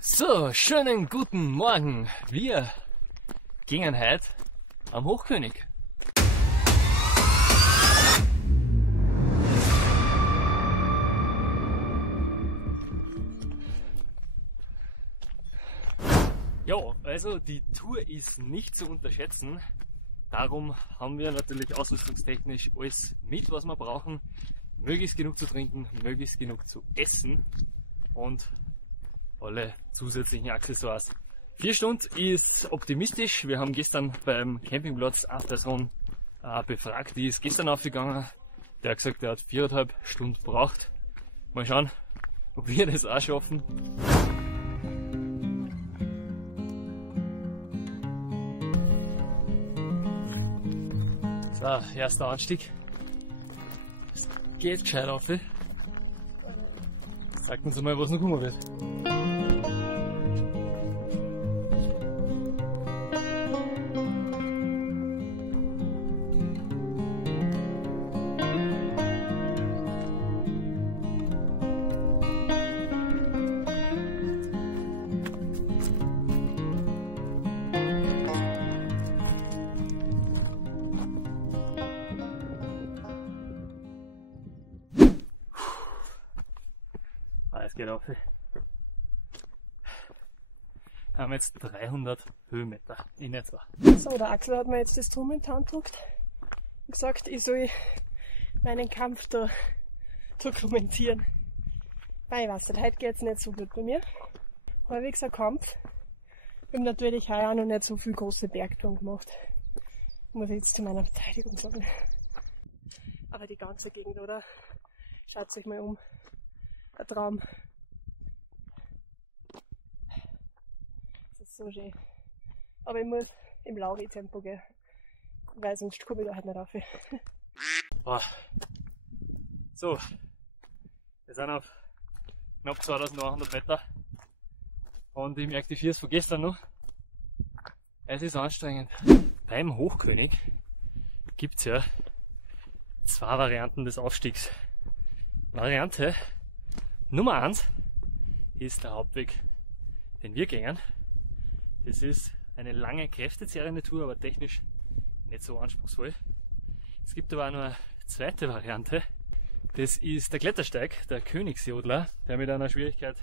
So, schönen guten Morgen. Wir gingen heute am Hochkönig. Ja, also die Tour ist nicht zu unterschätzen. Darum haben wir natürlich ausrüstungstechnisch alles mit, was wir brauchen. Möglichst genug zu trinken, möglichst genug zu essen und alle zusätzlichen Accessoires. 4 Stunden ist optimistisch. Wir haben gestern beim Campingplatz eine Person befragt, die ist gestern aufgegangen. Der hat gesagt, er hat 4,5 Stunden gebraucht. Mal schauen, ob wir das auch schaffen. So, erster Anstieg. Es geht gescheit auf. Sagt uns mal, was noch kommen wird. Es geht auf. Wir haben jetzt 300 Höhenmeter in etwa. So, der Axel hat mir jetzt das Drum in die Hand gedrückt und gesagt, ich soll meinen Kampf da dokumentieren. Weil ich weiß nicht, heute geht es nicht so gut bei mir. Halbwegs Kampf. Ich habe natürlich heuer auch noch nicht so viel große Bergtouren gemacht. Muss ich jetzt zu meiner Verteidigung sagen. Aber die ganze Gegend, oder? Schaut euch mal um. Ein Traum. Das ist so schön. Aber ich muss im Lauri-Tempo gehen, weil sonst komme ich da halt nicht rauf. Boah. So, wir sind auf knapp 2100 Meter und ich merke die Viers von gestern noch. Es ist anstrengend. Beim Hochkönig gibt es ja 2 Varianten des Aufstiegs. Variante Nummer 1 ist der Hauptweg, den wir gehen. Das ist eine lange, kräftezehrende Tour, aber technisch nicht so anspruchsvoll. Es gibt aber auch noch eine zweite Variante. Das ist der Klettersteig, der Königsjodler, der mit einer Schwierigkeit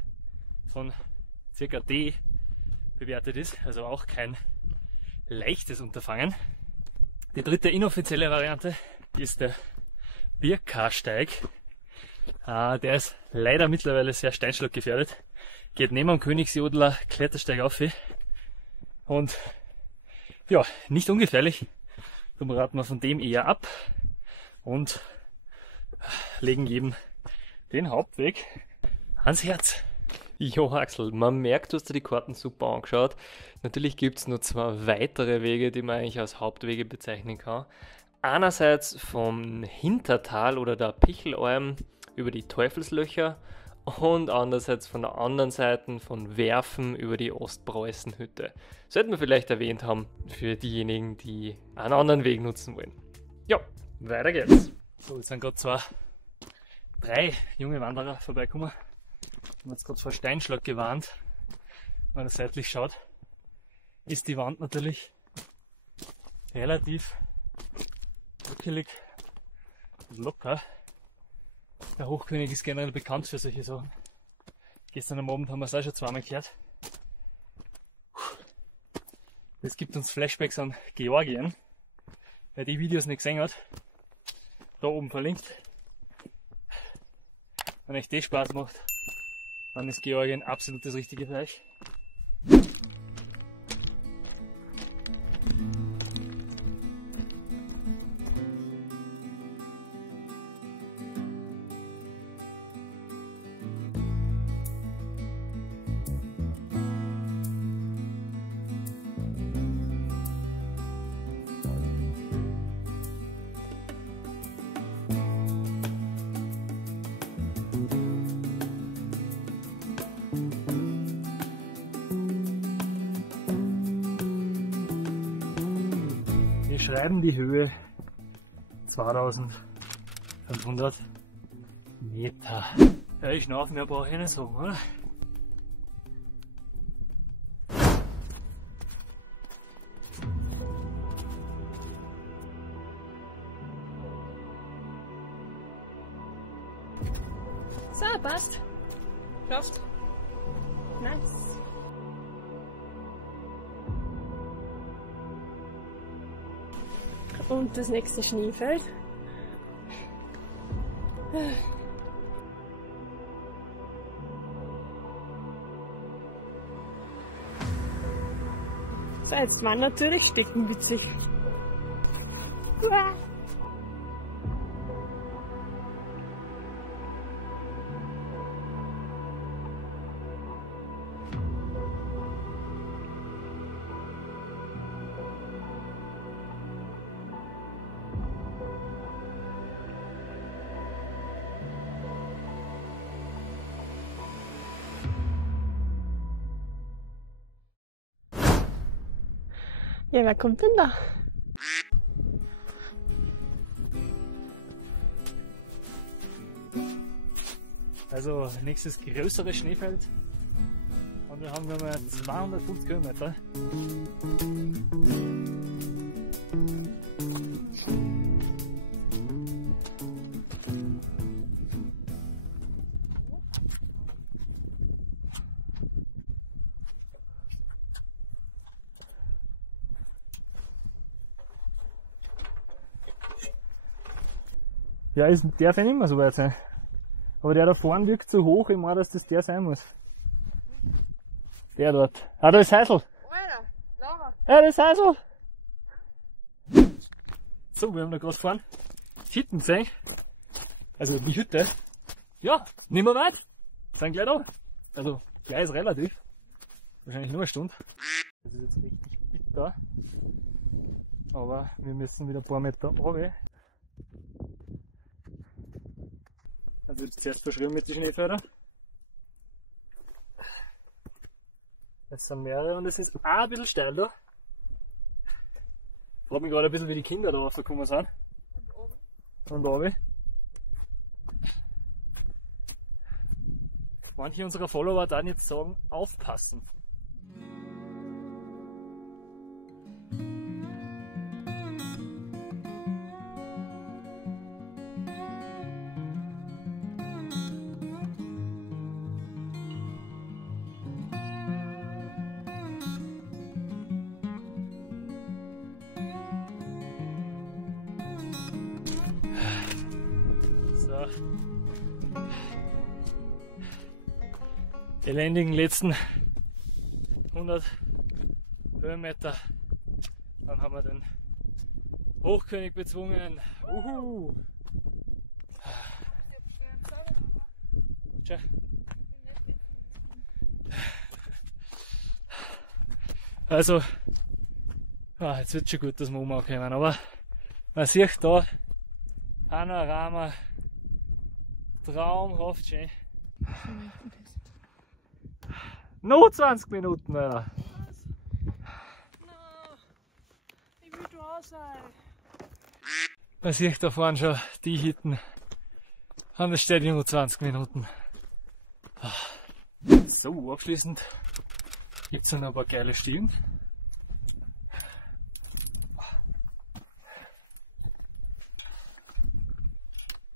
von ca. D bewertet ist, also auch kein leichtes Unterfangen. Die dritte inoffizielle Variante ist der Birka-Steig. Der ist leider mittlerweile sehr steinschlaggefährdet. Geht neben dem Königsjodler Klettersteig auf. Und ja, nicht ungefährlich. Darum raten wir von dem eher ab und legen jedem den Hauptweg ans Herz. Jo Axel, man merkt, du hast dir die Karten super angeschaut. Natürlich gibt es noch 2 weitere Wege, die man eigentlich als Hauptwege bezeichnen kann. Einerseits vom Hintertal oder der Pichelalm über die Teufelslöcher und andererseits von der anderen Seite von Werfen über die Ostpreußenhütte. Sollten wir vielleicht erwähnt haben für diejenigen, die einen anderen Weg nutzen wollen. Ja, weiter geht's. So, jetzt sind gerade 3 junge Wanderer vorbeigekommen. Wir haben jetzt gerade vor Steinschlag gewarnt. Wenn man seitlich schaut, ist die Wand natürlich relativ wackelig und locker. Der Hochkönig ist generell bekannt für solche Sachen. Gestern am Abend haben wir es auch schon 2-mal gehört. Das gibt uns Flashbacks an Georgien. Wer die Videos nicht gesehen hat, da oben verlinkt. Wenn euch das Spaß macht, dann ist Georgien absolut das Richtige für euch. Wir schreiben die Höhe 2500 Meter. Ja, ich schnaufe, mehr brauche ich nicht sagen, oder? So, passt. Schafft. Nice. Und das nächste Schneefeld. So, jetzt war natürlich steckenwitzig. Uah. Ja, wer kommt denn da? Also nächstes größeres Schneefeld. Und wir haben nochmal 250 Kilometer. Ja, darf ja nicht mehr so weit sein. Aber der da vorne wirkt so hoch, ich meine, dass das der sein muss. Der dort. Ah, da ist Heisel. Alter, Laura. Ja, das ist Heisel. So, wir haben da gerade vorne die Hütten gesehen. Also die Hütte. Ja, nicht mehr weit. Sind gleich da. Also, gleich ist relativ. Wahrscheinlich nur eine Stunde. Das ist jetzt richtig bitter. Aber wir müssen wieder ein paar Meter runter. Also jetzt zuerst verschrieben mit den Schneefeldern. Jetzt sind mehrere und es ist auch ein bisschen steil da. Ich frage mich gerade ein bisschen, wie die Kinder da rausgekommen sind. Und oben. Manche unserer Follower dann jetzt sagen, aufpassen. So. Elendigen letzten 100 Höhenmeter. Dann haben wir den Hochkönig bezwungen. Uhu. Tja. Also, ja, jetzt wird schon gut, dass wir umkommen, aber man sieht da Panorama, traumhaft schön. Noch 20 Minuten, Alter. Ich will da sein. Man sieht da vorne schon die Hütten. Und es steht nur 20 Minuten. So, abschließend gibt es noch ein paar geile Stilen.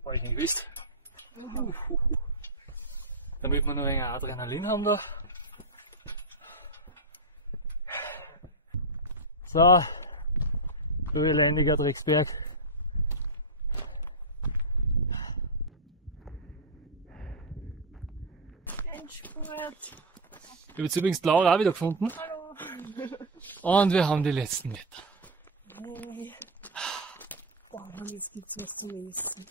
Habe ich nicht gewusst. Damit wir noch ein wenig Adrenalin haben da. So, du elendiger Drecksberg. Endspurt. Ich habe jetzt übrigens die Laura auch wieder gefunden. Hallo. Und wir haben die letzten Meter. Hey. Boah, Mann, jetzt gibt's was zum Essen.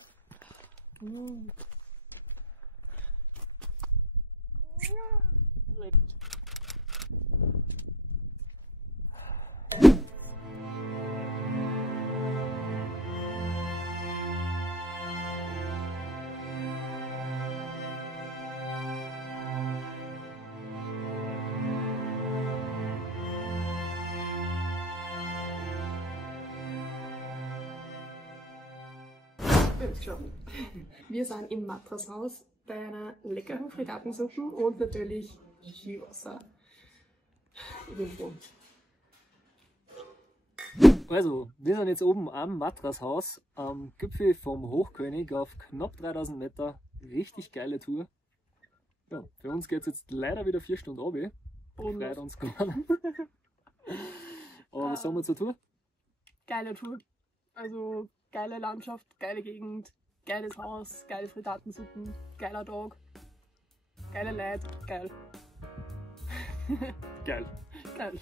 Wir sind im Matrashaus bei einer leckeren Fregattensuppe und natürlich Skiwasser. Ich bin froh. Also, wir sind jetzt oben am Matrashaus am Gipfel vom Hochkönig auf knapp 3000 Meter Richtig geile Tour. Ja, für uns geht es jetzt leider wieder 4 Stunden runter. Und Freut uns gar nicht. Aber was sagen wir zur Tour? geile Tour. Also geile Landschaft, geile Gegend, geiles Haus, geile Frittatensuppen, geiler Tag, geile Leute, geil. Geil. Geil.